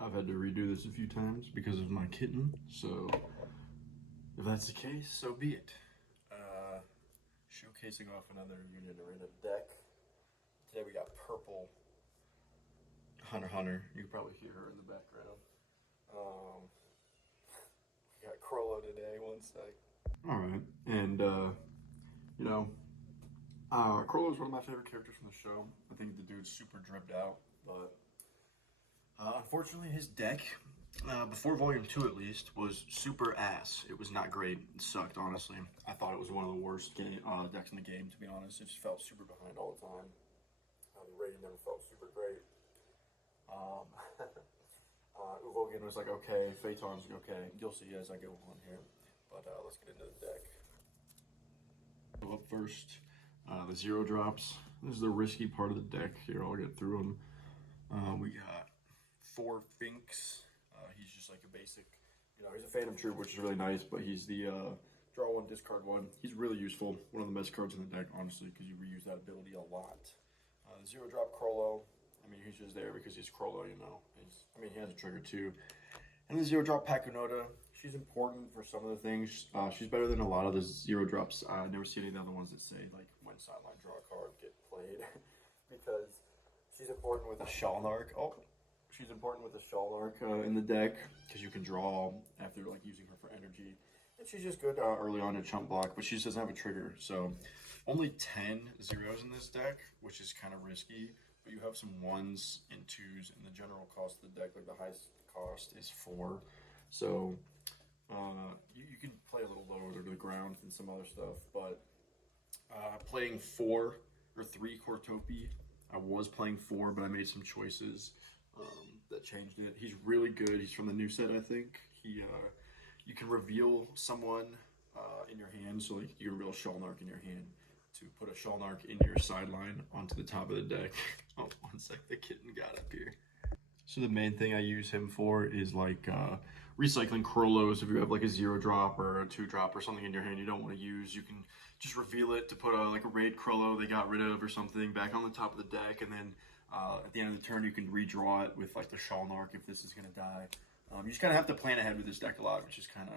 I've had to redo this a few times because of my kitten, so if that's the case, so be it. Showcasing off another unit arena deck. Today we got purple Hunter. You can probably hear her in the background. We got CHROLLO today, one sec. Alright, and you know, CHROLLO is one of my favorite characters from the show. I think the dude's super dribbed out, but unfortunately his deck, before Volume 2 at least, was super ass. It was not great. It sucked, honestly. I thought it was one of the worst decks in the game, to be honest. It just felt super behind all the time. The rating never felt super great. Uvogan was like okay, Phaeton's like okay. You'll see as I go on here. But let's get into the deck. So up first, the 0 drops. This is the risky part of the deck. Here, I'll get through them. We got 4 Finks. He's just like a basic, he's a Phantom Troop, which is really nice, but he's the draw 1, discard 1. He's really useful. One of the best cards in the deck, honestly, because you reuse that ability a lot. The 0 drop CHROLLO. I mean, he's just there because he's CHROLLO, he has a trigger too. And the 0 drop Pakunoda. She's important for some of the things. She's better than a lot of the 0 drops. I never see any of the other ones that say, like, when sideline draw a card, get played. Because she's important with a Shalnark. She's important with a Shalnark in the deck, because you can draw after, like, using her for energy. And she's just good early on to chump block, but she just doesn't have a trigger. So, only 10 zeros in this deck, which is kind of risky. But you have some 1s and 2s, and the general cost of the deck, like the highest cost, is 4. So, you can play a little lower to the ground and some other stuff, but playing 4 or 3 Cortopi, I was playing 4, but I made some choices that changed it. He's really good. He's from the new set, I think. You can reveal someone in your hand, so like you can reveal Shalnark in your hand to put a Shalnark in your sideline onto the top of the deck. Oh, one sec, the kitten got up here. So the main thing I use him for is like recycling CHROLLOs. If you have like a 0 drop or a 2 drop or something in your hand you don't want to use, you can just reveal it to put like a raid CHROLLO they got rid of or something back on the top of the deck, and then at the end of the turn you can redraw it with like the Shalnark if this is going to die. You just kind of have to plan ahead with this deck a lot, which just kind of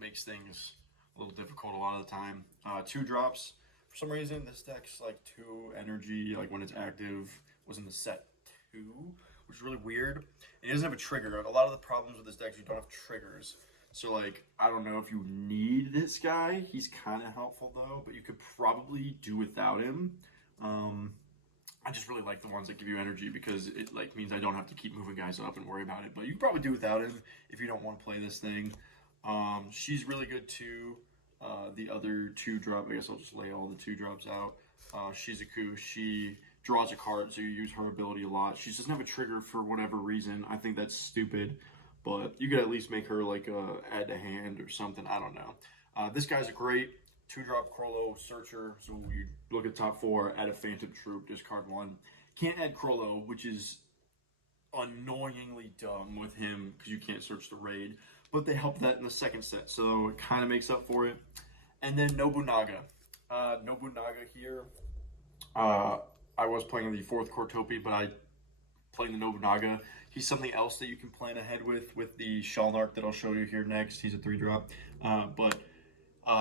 makes things a little difficult a lot of the time. 2 drops. For some reason this deck's like 2 energy, like when it's active, was in the set 2. Which is really weird. And he doesn't have a trigger. A lot of the problems with this deck is you don't have triggers. So, like, I don't know if you need this guy. He's kind of helpful, though. But you could probably do without him. I just really like the ones that give you energy because it, like, means I don't have to keep moving guys up and worry about it. But you could probably do without him if you don't want to play this thing. She's really good, too. The other 2 drop, I guess I'll just lay all the 2 drops out. Shizuku, she draws a card, so you use her ability a lot. She doesn't have a trigger for whatever reason. I think that's stupid, but you could at least make her like add to hand or something. I don't know. This guy's a great 2-drop CHROLLO searcher. So you look at top 4, add a Phantom Troop, discard 1. Can't add CHROLLO, which is annoyingly dumb with him because you can't search the raid. But they help that in the second set, so it kind of makes up for it. And then Nobunaga. Nobunaga here. I was playing the 4th Cortopi, but I playing the Nobunaga. He's something else that you can plan ahead with the Shalnark that I'll show you here next. He's a 3-drop. But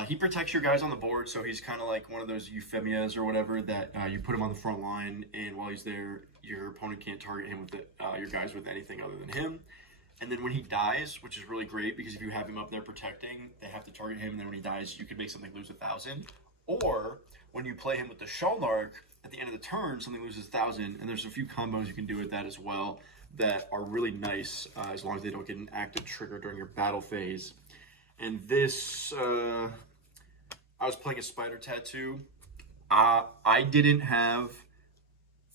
he protects your guys on the board, so he's kind of like one of those Euphemias or whatever that you put him on the front line, and while he's there, your opponent can't target him with your guys with anything other than him. And then when he dies, which is really great, because if you have him up there protecting, they have to target him, and then when he dies, you can make something lose 1,000. Or when you play him with the Shalnark, at the end of the turn, something loses 1,000, and there's a few combos you can do with that as well that are really nice, as long as they don't get an active trigger during your battle phase. And this, I was playing a Spider Tattoo. I didn't have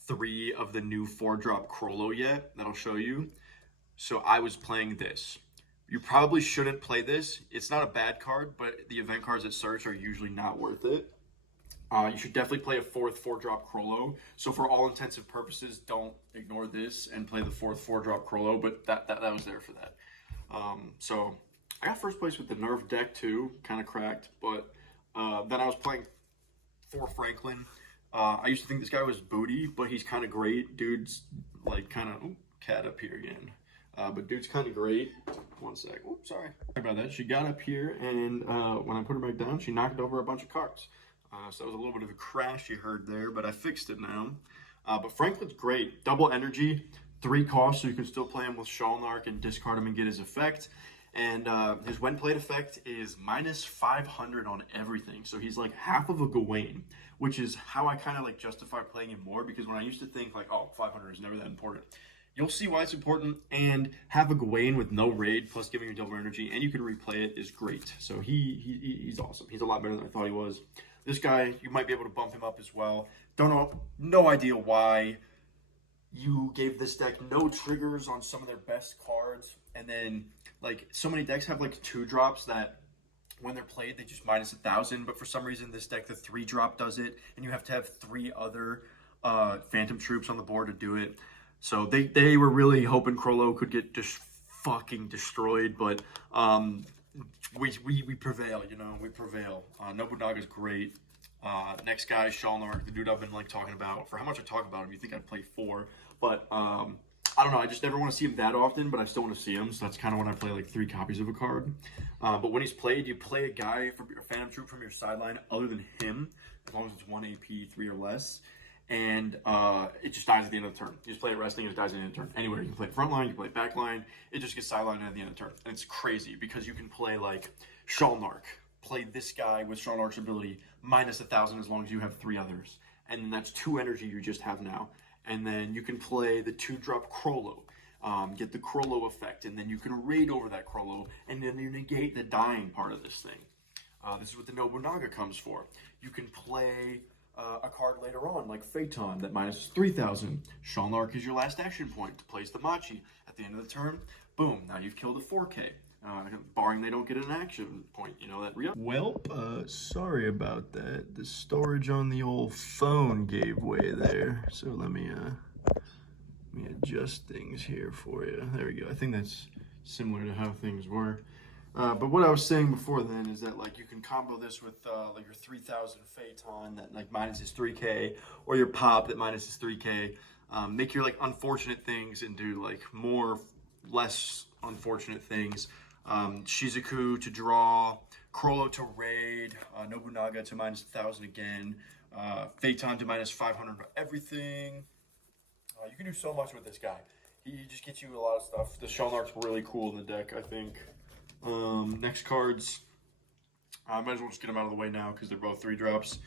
3 of the new 4-drop CHROLLO yet, that I'll show you. So I was playing this. You probably shouldn't play this. It's not a bad card, but the event cards that search are usually not worth it. You should definitely play a 4th 4-drop CHROLLO. So for all intensive purposes, don't ignore this and play the 4th 4-drop CHROLLO, but that was there for that. So I got first place with the Nerf deck too, kind of cracked, but then I was playing 4 Franklin. I used to think this guy was booty, but he's kind of great. Dude's like kind of, cat up here again. But dude's kind of great. One sec. Oops, sorry. Sorry about that. She got up here, and when I put her back down, she knocked over a bunch of cards. So that was a little bit of a crash you heard there, but I fixed it now. But Franklin's great. Double energy, 3 costs, so you can still play him with Shalnark and discard him and get his effect. And his when played effect is minus 500 on everything. So he's like half of a Gawain, which is how I kind of like justify playing him more, because when I used to think like, oh, 500 is never that important. You'll see why it's important, and have a Gawain with no raid plus giving you double energy, and you can replay it is great. So he's awesome. He's a lot better than I thought he was. This guy, you might be able to bump him up as well. Don't know, no idea why you gave this deck no triggers on some of their best cards, and then like so many decks have like 2-drops that when they're played they just minus 1,000, but for some reason this deck the 3-drop does it, and you have to have 3 other Phantom Troops on the board to do it. So they were really hoping CHROLLO could get just fucking destroyed, but we prevail, you know, we prevail. Nobunaga's great. Next guy, Shalnark, the dude I've been like talking about. For how much I talk about him, you think I'd play 4, but I don't know. I just never want to see him that often, but I still want to see him. So that's kind of when I play like 3 copies of a card. But when he's played, you play a guy from your Phantom Troop from your sideline other than him, as long as it's 1 AP, 3 or less. And it just dies at the end of the turn. You just play it resting, it dies at the end of the turn. Anywhere, you can play it front line, you can play it back line, it just gets sidelined at the end of the turn. And it's crazy, because you can play like Shalnark, play this guy with Shalnark's ability, minus 1,000 as long as you have 3 others. And then that's 2 energy you just have now. And then you can play the 2-drop CHROLLO, get the CHROLLO effect, and then you can raid over that CHROLLO, and then you negate the dying part of this thing. This is what the Nobunaga comes for. You can play a card later on, like Phaeton, that minuses 3,000. Shalnark is your last action point to place the Machi. At the end of the turn, boom, now you've killed a 4K. Barring they don't get an action point, you know, that re-up. Well, sorry about that. The storage on the old phone gave way there. So let me adjust things here for you. There we go. I think that's similar to how things were. But what I was saying before then is that like you can combo this with like your 3,000 Phaeton that like minuses 3K, or your Pop that minuses 3K. Make your like unfortunate things into like less unfortunate things. Shizuku to draw, CHROLLO to raid, Nobunaga to minus 1,000 again, Phaeton to minus 500 for everything. You can do so much with this guy. He just gets you a lot of stuff. The Shalnark's really cool in the deck, I think. Next cards, I might as well just get them out of the way now because they're both 3-drops.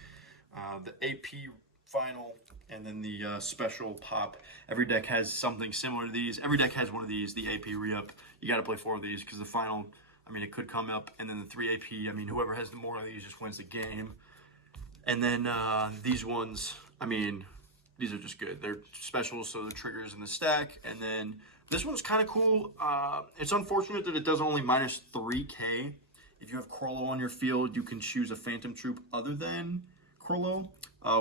The AP final and then the special Pop. Every deck has something similar to these. Every deck has one of these, the AP re-up. You got to play 4 of these because the final, I mean, it could come up. And then the 3 AP, I mean, whoever has the more of these just wins the game. And then these ones, I mean, these are just good. They're specials, so they're triggers in the stack. And then this one's kind of cool. It's unfortunate that it does only minus 3K. If you have CHROLLO on your field, you can choose a Phantom Troop other than CHROLLO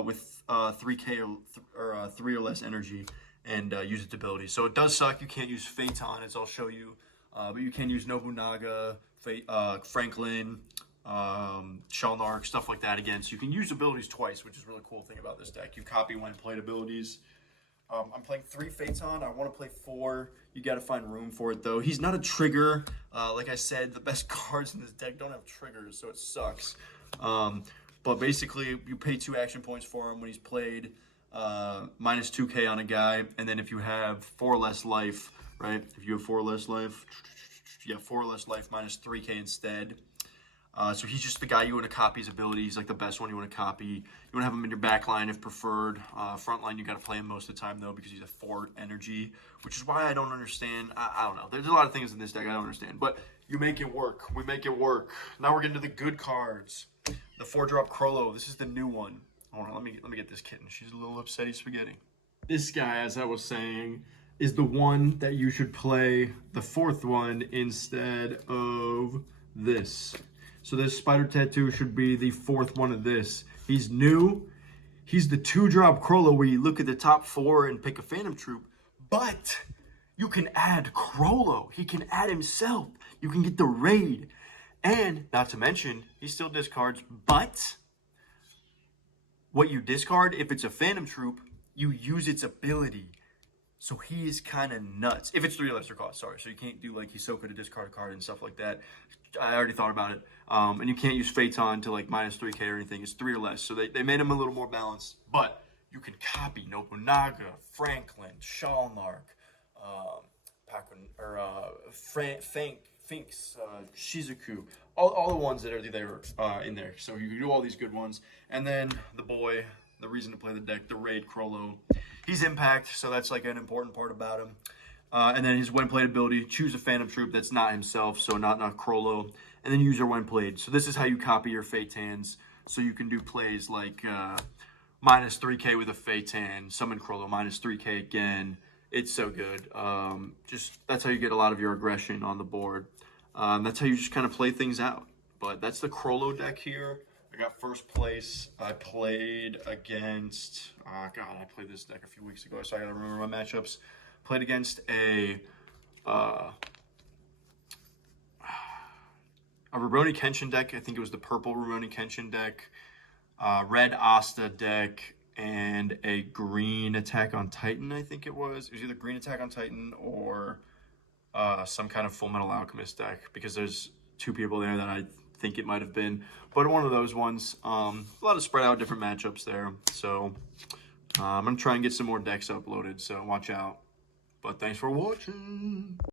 with 3K or 3 or less energy and use its ability. So it does suck. You can't use Phaeton, as I'll show you. But you can use Nobunaga, Franklin, Shalnark, stuff like that again. So you can use abilities twice, which is a really cool thing about this deck. You copy when played abilities. I'm playing 3 Phaeton. I want to play 4. You got to find room for it, though. He's not a trigger. Like I said, the best cards in this deck don't have triggers, so it sucks. But basically, you pay 2 action points for him when he's played, minus 2K on a guy. And then if you have 4 less life, right? If you have 4 less life, yeah, 4 less life, minus 3K instead. So he's just the guy you want to copy his ability. He's like the best one you want to copy. You want to have him in your back line if preferred. Front line, you got to play him most of the time, though, because he's a 4 energy, which is why I don't understand. I don't know. There's a lot of things in this deck I don't understand, but you make it work. We make it work. Now we're getting to the good cards. The 4-drop CHROLLO. This is the new one. Hold on, let me get this kitten. She's a little upsetty spaghetti. This guy, as I was saying, is the one that you should play the 4th one instead of this. So this spider tattoo should be the 4th one of this. He's new. He's the 2-drop CHROLLO where you look at the top 4 and pick a Phantom Troop. But you can add CHROLLO. He can add himself. You can get the raid. And not to mention, he still discards. But what you discard, if it's a Phantom Troop, you use its ability. So he is kind of nuts. If it's 3 or lesser cost, sorry. So you can't do like Hisoka to discard a card and stuff like that. I already thought about it. And you can't use Phaeton to like minus 3k or anything. It's 3 or less. So they made him a little more balanced. But you can copy Nobunaga, Franklin, Shalnark, Finks, Shizuku, all the ones that are there in there. So you can do all these good ones. And then the boy, the reason to play the deck, the Raid CHROLLO. He's impact, so that's like an important part about him. And then his when played ability, choose a Phantom Troop that's not himself, so not CHROLLO, and then use your when played. So this is how you copy your Phaetans. So you can do plays like minus 3k with a Phaetan, summon CHROLLO, minus 3k again. It's so good. Just that's how you get a lot of your aggression on the board. That's how you just kind of play things out. But that's the CHROLLO deck here. I got first place. I played against, I played this deck a few weeks ago, so I gotta remember my matchups. Played against a Rurouni Kenshin deck. I think it was the purple Rurouni Kenshin deck, red Asta deck, and a green Attack on Titan, I think it was. It was either green Attack on Titan or some kind of Full Metal Alchemist deck, because there's 2 people there that I think it might have been, but one of those ones. A lot of spread out different matchups there, so I'm gonna try and get some more decks uploaded, so watch out. But thanks for watching.